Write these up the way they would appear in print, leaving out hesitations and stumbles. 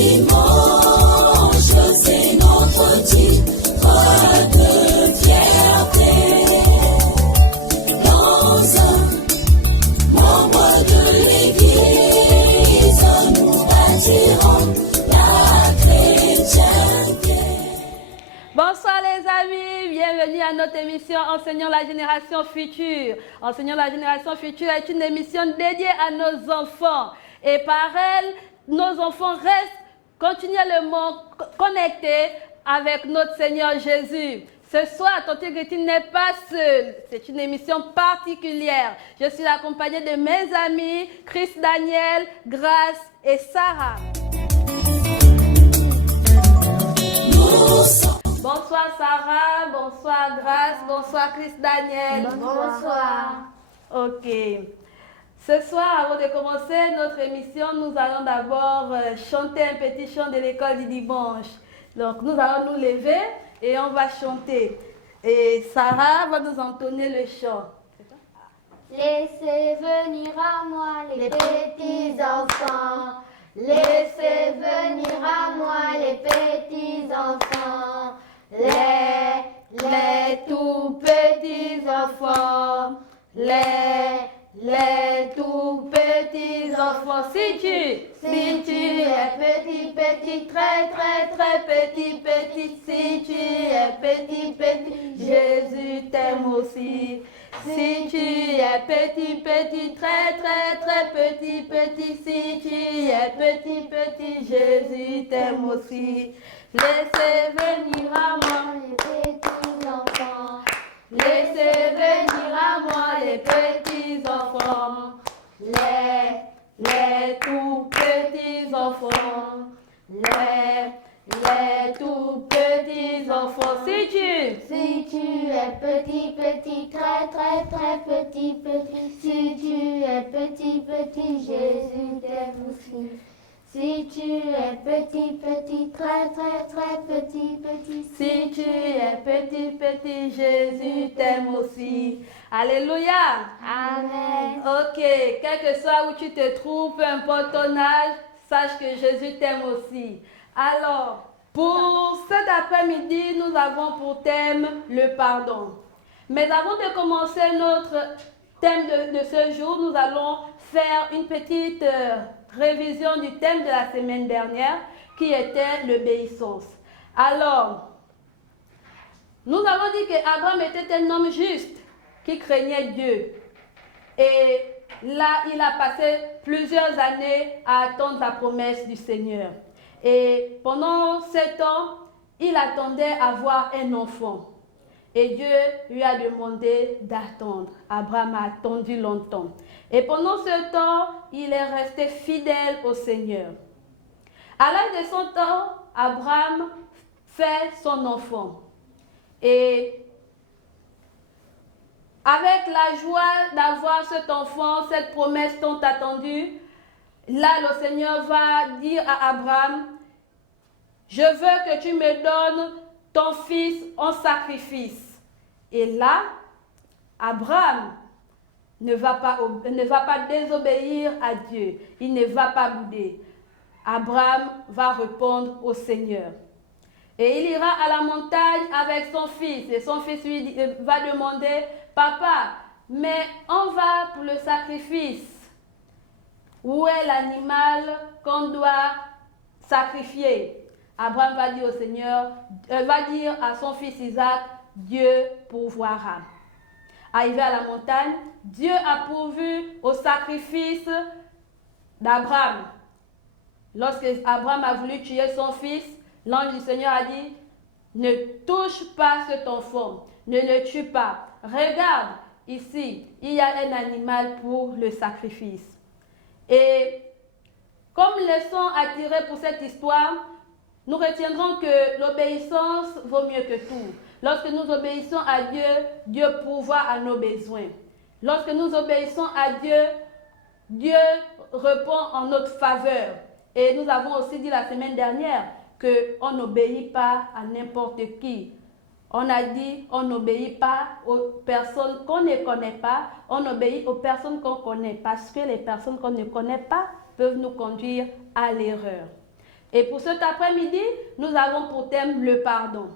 dimanche, c'est notre titre de fierté. Dans un membre de l'Église, nous bâtirons la chrétienté. Bonsoir les amis, bienvenue à notre émission Enseignons la génération future. Enseignons la génération future est une émission dédiée à nos enfants. Et par elle, nos enfants restent continuellement connectés avec notre Seigneur Jésus. Ce soir, Tonton Gretine n'est pas seule. C'est une émission particulière. Je suis accompagnée de mes amis, Chris Daniel, Grace et Sarah. Bonsoir Sarah, bonsoir Grace, bonsoir Chris Daniel. Bonsoir. Ok. Ce soir, avant de commencer notre émission, nous allons d'abord chanter un petit chant de l'école du dimanche. Donc nous allons nous lever et on va chanter. Et Sarah va nous entonner le chant. Laissez venir à moi les petits enfants. Laissez venir à moi les petits enfants. Les tout petits enfants. Les tout petits enfants. Si tu es petit, très petit, si tu es petit, Jésus t'aime aussi. Si tu es petit, très petit, si tu es petit, Jésus t'aime aussi. Laissez venir à moi Les petits enfants. Laissez venir à moi les petits enfants, les tout petits enfants, les tout petits enfants. Si tu es petit, très petit, si tu es petit, Jésus t'aime aussi. Si tu es petit, très petit, si tu es petit, Jésus t'aime aussi. Alléluia. Amen. Ok, quel que soit où tu te trouves, peu importe ton âge, sache que Jésus t'aime aussi. Alors, pour cet après-midi, nous avons pour thème le pardon. Mais avant de commencer notre thème de ce jour, nous allons faire une petite révision du thème de la semaine dernière qui était l'obéissance. Alors, nous avons dit qu'Abraham était un homme juste qui craignait Dieu. Et là, il a passé plusieurs années à attendre la promesse du Seigneur. Et pendant ce temps, il attendait avoir un enfant. Et Dieu lui a demandé d'attendre. Abraham a attendu longtemps. Et pendant ce temps, il est resté fidèle au Seigneur. À l'âge de 100 ans, Abraham fait son enfant. Et avec la joie d'avoir cet enfant, cette promesse tant attendue, là le Seigneur va dire à Abraham, je veux que tu me donnes ton fils en sacrifice. Et là, Abraham ne va pas désobéir à Dieu. Il ne va pas bouder. Abraham va répondre au Seigneur. Et il ira à la montagne avec son fils. Et son fils lui va demander, papa, mais on va pour le sacrifice. Où est l'animal qu'on doit sacrifier? Abraham va dire au Seigneur, va dire à son fils Isaac, Dieu pourvoira. Arrivé à la montagne, Dieu a pourvu au sacrifice d'Abraham. Lorsque Abraham a voulu tuer son fils, l'ange du Seigneur a dit, ne touche pas cet enfant, ne le tue pas. Regarde, ici, il y a un animal pour le sacrifice. Et comme leçon à tirer pour cette histoire, nous retiendrons que l'obéissance vaut mieux que tout. Lorsque nous obéissons à Dieu, Dieu pourvoit à nos besoins. Lorsque nous obéissons à Dieu, Dieu répond en notre faveur. Et nous avons aussi dit la semaine dernière qu'on n'obéit pas à n'importe qui. On a dit on n'obéit pas aux personnes qu'on ne connaît pas, on obéit aux personnes qu'on connaît parce que les personnes qu'on ne connaît pas peuvent nous conduire à l'erreur. Et pour cet après-midi, nous avons pour thème le pardon.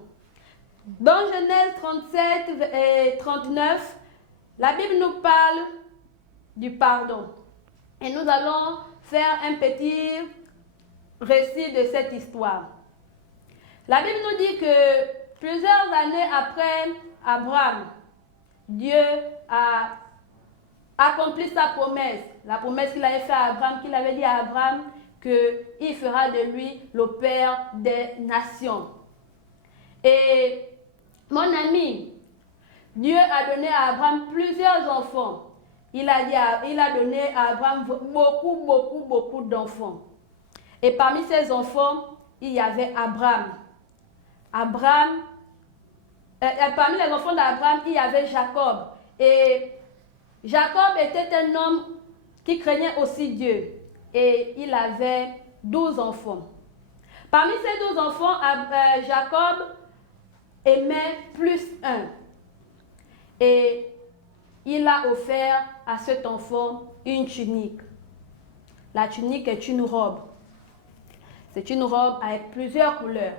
Dans Genèse 37 et 39, la Bible nous parle du pardon. Et nous allons faire un petit récit de cette histoire. La Bible nous dit que plusieurs années après Abraham, Dieu a accompli sa promesse. La promesse qu'il avait faite à Abraham, qu'il avait dit à Abraham qu'il fera de lui le père des nations. Et mon ami, Dieu a donné à Abraham plusieurs enfants. Il a donné à Abraham beaucoup d'enfants. Et parmi ces enfants, il y avait Abraham. Parmi les enfants d'Abraham, il y avait Jacob. Et Jacob était un homme qui craignait aussi Dieu. Et il avait 12 enfants. Parmi ces 12 enfants, Jacob aimait plus un. Et il a offert à cet enfant une tunique. La tunique est une robe. C'est une robe avec plusieurs couleurs.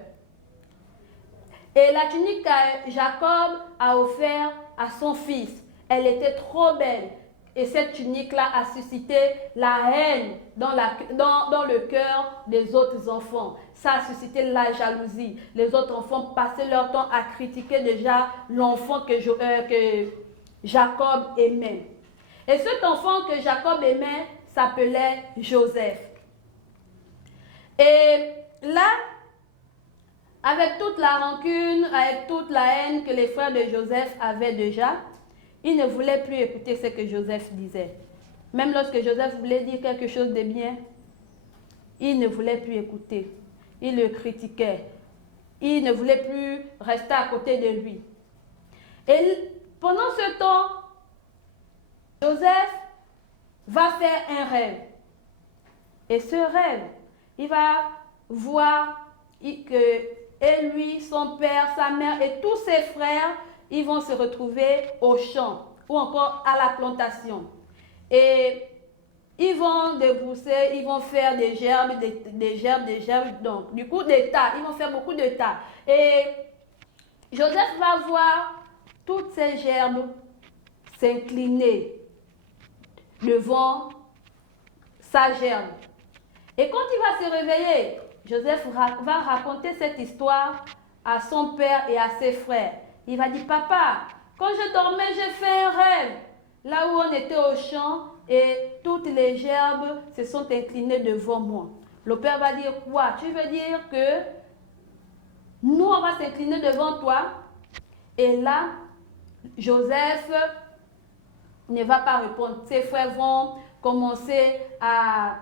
Et la tunique que Jacob a offert à son fils, elle était trop belle. Et cette tunique-là a suscité la haine dans le cœur des autres enfants. Ça a suscité la jalousie. Les autres enfants passaient leur temps à critiquer déjà l'enfant que Jacob aimait. Et cet enfant que Jacob aimait s'appelait Joseph. Et là, avec toute la rancune, avec toute la haine que les frères de Joseph avaient déjà, ils ne voulaient plus écouter ce que Joseph disait. Même lorsque Joseph voulait dire quelque chose de bien, ils ne voulaient plus écouter. Ils le critiquaient. Ils ne voulaient plus rester à côté de lui. Et pendant ce temps, Joseph va faire un rêve. Et ce rêve, il va voir que lui, son père, sa mère et tous ses frères, ils vont se retrouver au champ ou encore à la plantation. Et ils vont débrousser, ils vont faire des gerbes, donc du coup des tas. Ils vont faire beaucoup de tas. Et Joseph va voir toutes ces gerbes s'incliner devant sa gerbe. Et quand il va se réveiller, Joseph va raconter cette histoire à son père et à ses frères. Il va dire, papa, quand je dormais, j'ai fait un rêve. Là où on était au champ et toutes les gerbes se sont inclinées devant moi. Le père va dire, quoi? Tu veux dire que nous, on va s'incliner devant toi? Et là, Joseph ne va pas répondre. Ses frères vont commencer à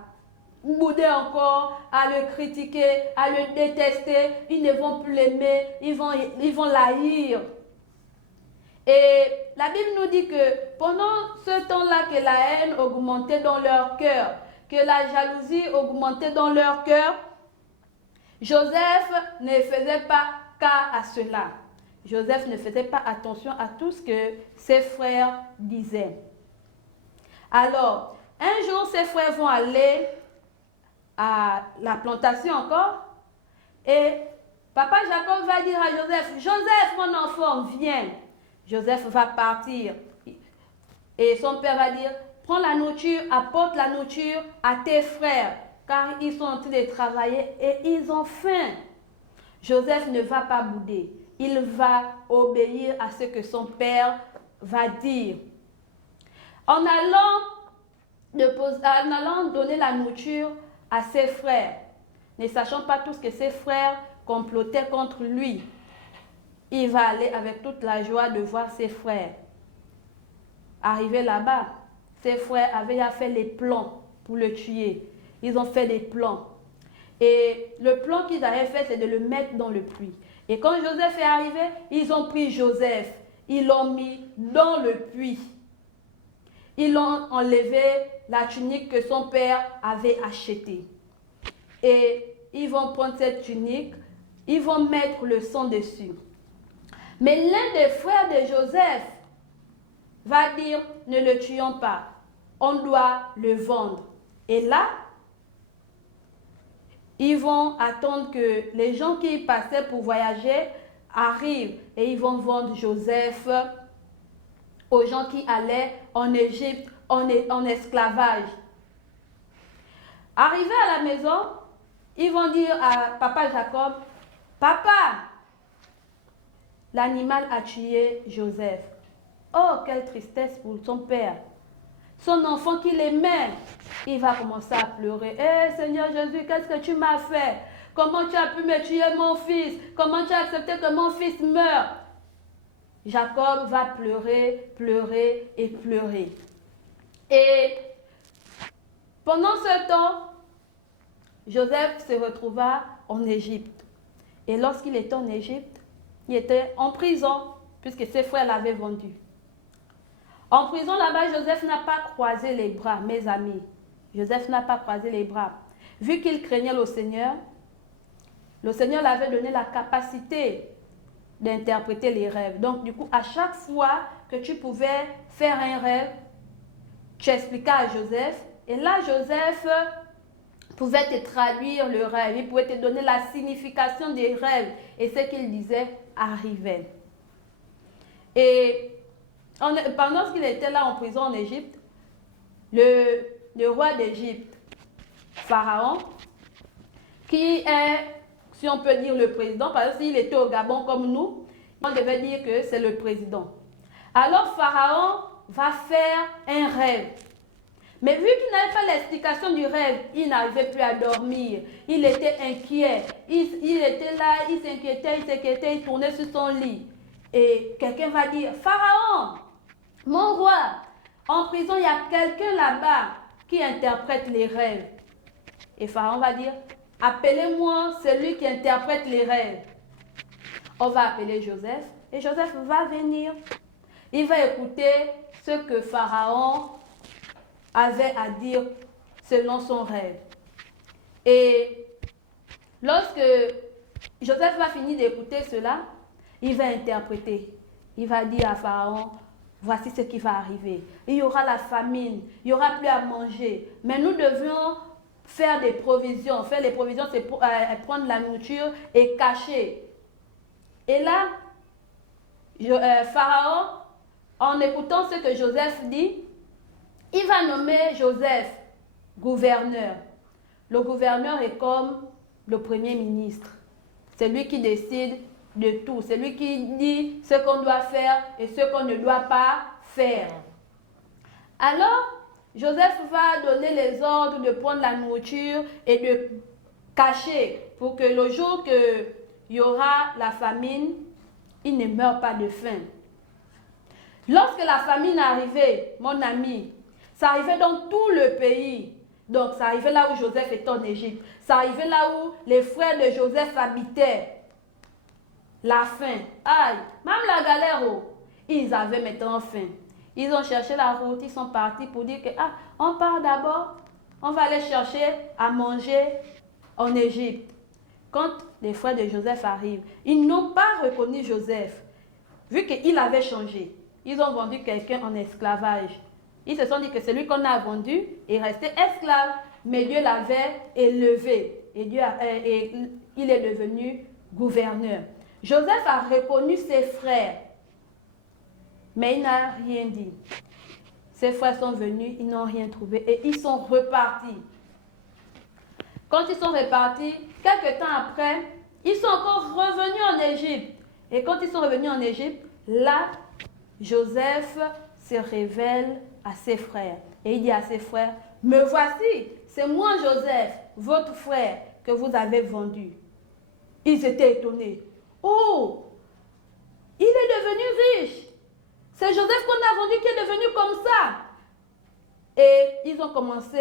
bouder encore, à le critiquer, à le détester. Ils ne vont plus l'aimer, ils vont l'haïr. Et la Bible nous dit que pendant ce temps-là que la haine augmentait dans leur cœur, que la jalousie augmentait dans leur cœur, Joseph ne faisait pas cas à cela. Joseph ne faisait pas attention à tout ce que ses frères disaient. Alors, un jour, ses frères vont aller à la plantation encore et papa Jacob va dire à Joseph, Joseph, mon enfant, viens. Joseph va partir et son père va dire, prends la nourriture, apporte la nourriture à tes frères car ils sont en train de travailler et ils ont faim. Joseph ne va pas bouder, il va obéir à ce que son père va dire. En allant donner la nourriture à ses frères, ne sachant pas tous que ses frères complotaient contre lui, il va aller avec toute la joie de voir ses frères. Arrivé là-bas, ses frères avaient fait les plans pour le tuer. Ils ont fait des plans. Et le plan qu'ils avaient fait, c'est de le mettre dans le puits. Et quand Joseph est arrivé, ils ont pris Joseph. Ils l'ont mis dans le puits. Ils ont enlevé la tunique que son père avait achetée. Et ils vont prendre cette tunique, ils vont mettre le sang dessus. Mais l'un des frères de Joseph va dire, ne le tuons pas, on doit le vendre. Et là, ils vont attendre que les gens qui passaient pour voyager arrivent et ils vont vendre Joseph aux gens qui allaient en Égypte en esclavage. Arrivés à la maison, ils vont dire à papa Jacob, papa, l'animal a tué Joseph. Oh, quelle tristesse pour son père. Son enfant qu'il aimait, il va commencer à pleurer. Eh Seigneur Jésus, qu'est-ce que tu m'as fait? Comment tu as pu me tuer mon fils? Comment tu as accepté que mon fils meure? Jacob va pleurer, pleurer et pleurer. Et pendant ce temps, Joseph se retrouva en Égypte. Et lorsqu'il était en Égypte, il était en prison, puisque ses frères l'avaient vendu. En prison là-bas, Joseph n'a pas croisé les bras, mes amis. Joseph n'a pas croisé les bras. Vu qu'il craignait le Seigneur l'avait donné la capacité d'interpréter les rêves. Donc, du coup, à chaque fois que tu pouvais faire un rêve, tu expliquais à Joseph. Et là, Joseph pouvait te traduire le rêve. Il pouvait te donner la signification des rêves. Et ce qu'il disait arrivait. Et pendant qu'il était là en prison en Égypte, le roi d'Égypte, Pharaon, qui est, si on peut dire, le président, parce que s'il était au Gabon comme nous, on devait dire que c'est le président. Alors Pharaon va faire un rêve. Mais vu qu'il n'avait pas l'explication du rêve, il n'arrivait plus à dormir. Il était inquiet. Il était là, il s'inquiétait, il tournait sur son lit. Et quelqu'un va dire, Pharaon, mon roi, en prison, il y a quelqu'un là-bas qui interprète les rêves. Et Pharaon va dire, appelez-moi celui qui interprète les rêves. On va appeler Joseph et Joseph va venir. Il va écouter ce que Pharaon avait à dire selon son rêve. Et lorsque Joseph va finir d'écouter cela, il va interpréter. Il va dire à Pharaon, voici ce qui va arriver. Il y aura la famine, il n'y aura plus à manger. Mais nous devions faire des provisions. Faire les provisions, c'est prendre la nourriture et cacher. Et là, Pharaon, en écoutant ce que Joseph dit, il va nommer Joseph gouverneur. Le gouverneur est comme le premier ministre. C'est lui qui décide de tout. C'est lui qui dit ce qu'on doit faire et ce qu'on ne doit pas faire. Alors, Joseph va donner les ordres de prendre la nourriture et de cacher pour que le jour qu'il y aura la famine, il ne meure pas de faim. Lorsque la famine arrivait, mon ami, ça arrivait dans tout le pays. Donc, ça arrivait là où Joseph était en Égypte. Ça arrivait là où les frères de Joseph habitaient. La faim. Aïe, même la galère, ils avaient maintenant faim. Ils ont cherché la route, ils sont partis pour dire que, on part d'abord, on va aller chercher à manger en Égypte. Quand les frères de Joseph arrivent, ils n'ont pas reconnu Joseph, vu qu'il avait changé. Ils ont vendu quelqu'un en esclavage. Ils se sont dit que celui qu'on a vendu est resté esclave, mais Dieu l'avait élevé et il est devenu gouverneur. Joseph a reconnu ses frères, mais il n'a rien dit. Ses frères sont venus, ils n'ont rien trouvé et ils sont repartis. Quand ils sont repartis, quelques temps après, ils sont encore revenus en Égypte. Et quand ils sont revenus en Égypte, là, Joseph se révèle à ses frères. Et il dit à ses frères, me voici, c'est moi Joseph, votre frère, que vous avez vendu. Ils étaient étonnés. Oh, il est devenu riche. C'est Joseph qu'on a vendu qui est devenu comme ça. Et ils ont commencé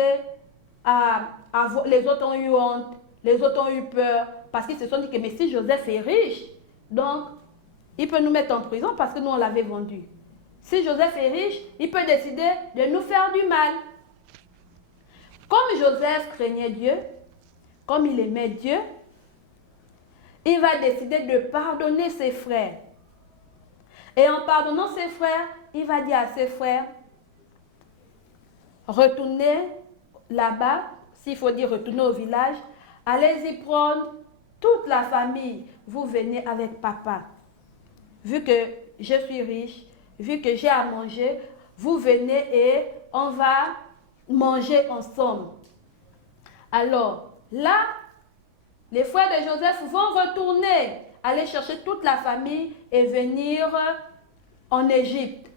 les autres ont eu honte, les autres ont eu peur, parce qu'ils se sont dit que mais si Joseph est riche, donc il peut nous mettre en prison parce que nous on l'avait vendu. Si Joseph est riche, il peut décider de nous faire du mal. Comme Joseph craignait Dieu, comme il aimait Dieu, il va décider de pardonner ses frères. Et en pardonnant ses frères, il va dire à ses frères, retournez là-bas, s'il faut dire retournez au village, allez-y prendre toute la famille. Vous venez avec papa. Vu que je suis riche, vu que j'ai à manger, vous venez et on va manger ensemble. Alors, là, les frères de Joseph vont retourner, aller chercher toute la famille et venir en Égypte.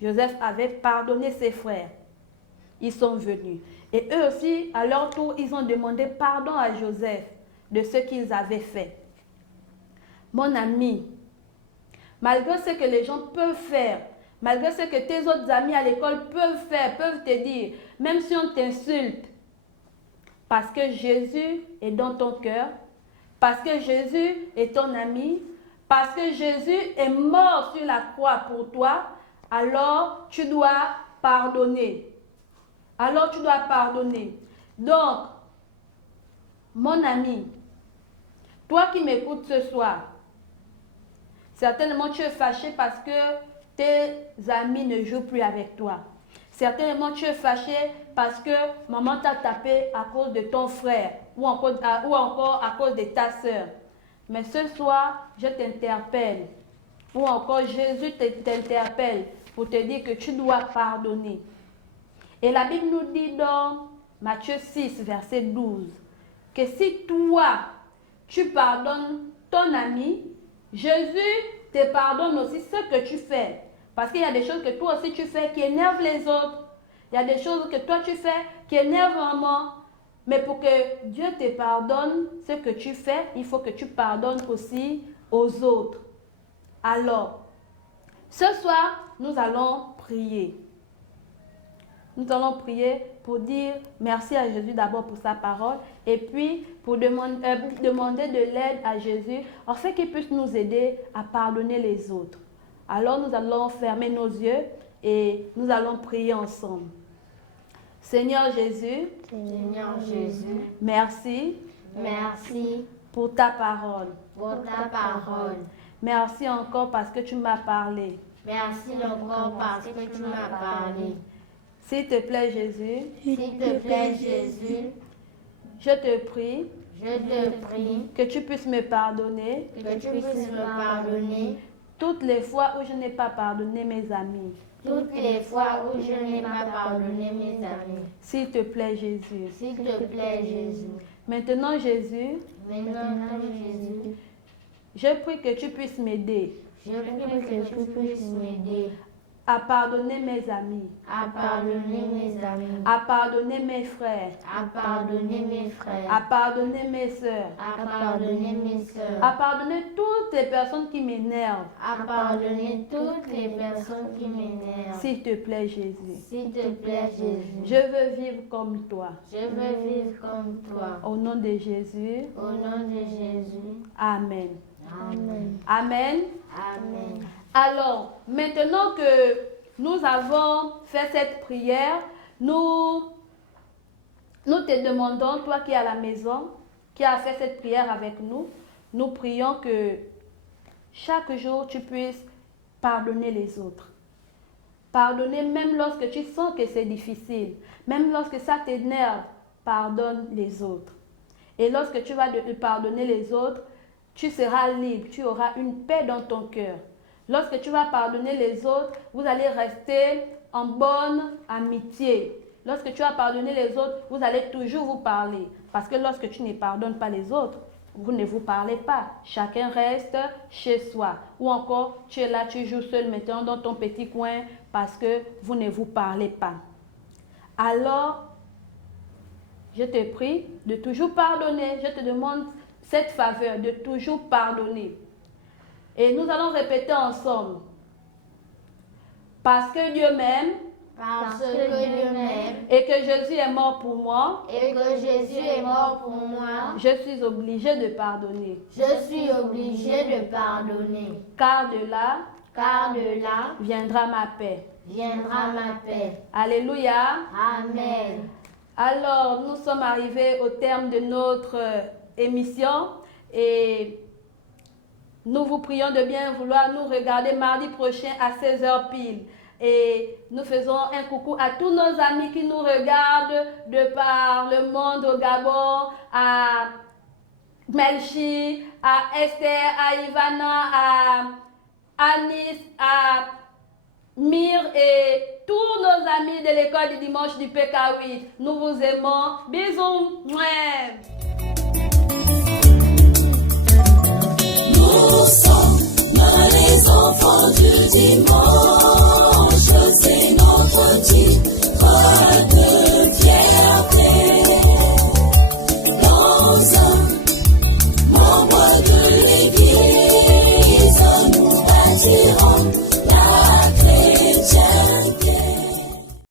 Joseph avait pardonné ses frères. Ils sont venus. Et eux aussi, à leur tour, ils ont demandé pardon à Joseph de ce qu'ils avaient fait. Mon ami, malgré ce que les gens peuvent faire, malgré ce que tes autres amis à l'école peuvent faire, peuvent te dire, même si on t'insulte, parce que Jésus est dans ton cœur, parce que Jésus est ton ami, parce que Jésus est mort sur la croix pour toi, alors tu dois pardonner. Alors tu dois pardonner. Donc, mon ami, toi qui m'écoutes ce soir, certainement tu es fâché parce que tes amis ne jouent plus avec toi. Certainement tu es fâché parce que maman t'a tapé à cause de ton frère ou encore à cause de ta soeur. Mais ce soir, je t'interpelle, ou encore Jésus t'interpelle pour te dire que tu dois pardonner. Et la Bible nous dit dans Matthieu 6, verset 12, que si toi, tu pardonnes ton ami, Jésus te pardonne aussi ce que tu fais. Parce qu'il y a des choses que toi aussi tu fais qui énervent les autres. Il y a des choses que toi tu fais qui énervent maman. Mais pour que Dieu te pardonne ce que tu fais, il faut que tu pardonnes aussi aux autres. Alors, ce soir, nous allons prier. Nous allons prier pour dire merci à Jésus d'abord pour sa parole et puis pour demander de l'aide à Jésus afin qu'il puisse nous aider à pardonner les autres. Alors nous allons fermer nos yeux et nous allons prier ensemble. Seigneur Jésus, merci pour ta parole. Merci encore parce que tu m'as parlé. Merci encore parce que tu m'as parlé. S'il te plaît Jésus, je te prie que tu puisses me pardonner toutes les fois où je n'ai pas pardonné mes amis. S'il te plaît Jésus. Maintenant Jésus, je prie que tu puisses m'aider à pardonner mes amis, à pardonner mes frères, à pardonner mes soeurs, à pardonner toutes les personnes qui m'énervent. S'il te plaît Jésus. Je veux vivre comme toi. Au nom de Jésus. Amen. Amen. Alors, maintenant que nous avons fait cette prière, nous te demandons, toi qui es à la maison, qui as fait cette prière avec nous, nous prions que chaque jour tu puisses pardonner les autres. Pardonner même lorsque tu sens que c'est difficile, même lorsque ça t'énerve, pardonne les autres. Et lorsque tu vas pardonner les autres, tu seras libre, tu auras une paix dans ton cœur. Lorsque tu vas pardonner les autres, vous allez rester en bonne amitié. Lorsque tu vas pardonner les autres, vous allez toujours vous parler. Parce que lorsque tu ne pardonnes pas les autres, vous ne vous parlez pas. Chacun reste chez soi. Ou encore, tu es là, tu joues seul maintenant dans ton petit coin parce que vous ne vous parlez pas. Alors, je te prie de toujours pardonner. Je te demande cette faveur de toujours pardonner. Et nous allons répéter ensemble. Parce que Dieu m'aime. Et que Jésus est mort pour moi. Je suis obligée de pardonner. Car de là viendra ma paix. Alléluia. Amen. Alors, nous sommes arrivés au terme de notre émission et nous vous prions de bien vouloir nous regarder mardi prochain à 16h pile. Et nous faisons un coucou à tous nos amis qui nous regardent de par le monde au Gabon, à Melchi, à Esther, à Ivana, à Anis, à Mir et tous nos amis de l'école du dimanche du PK8. Nous vous aimons. Bisous. Mouais. Nous sommes les enfants du dimanche.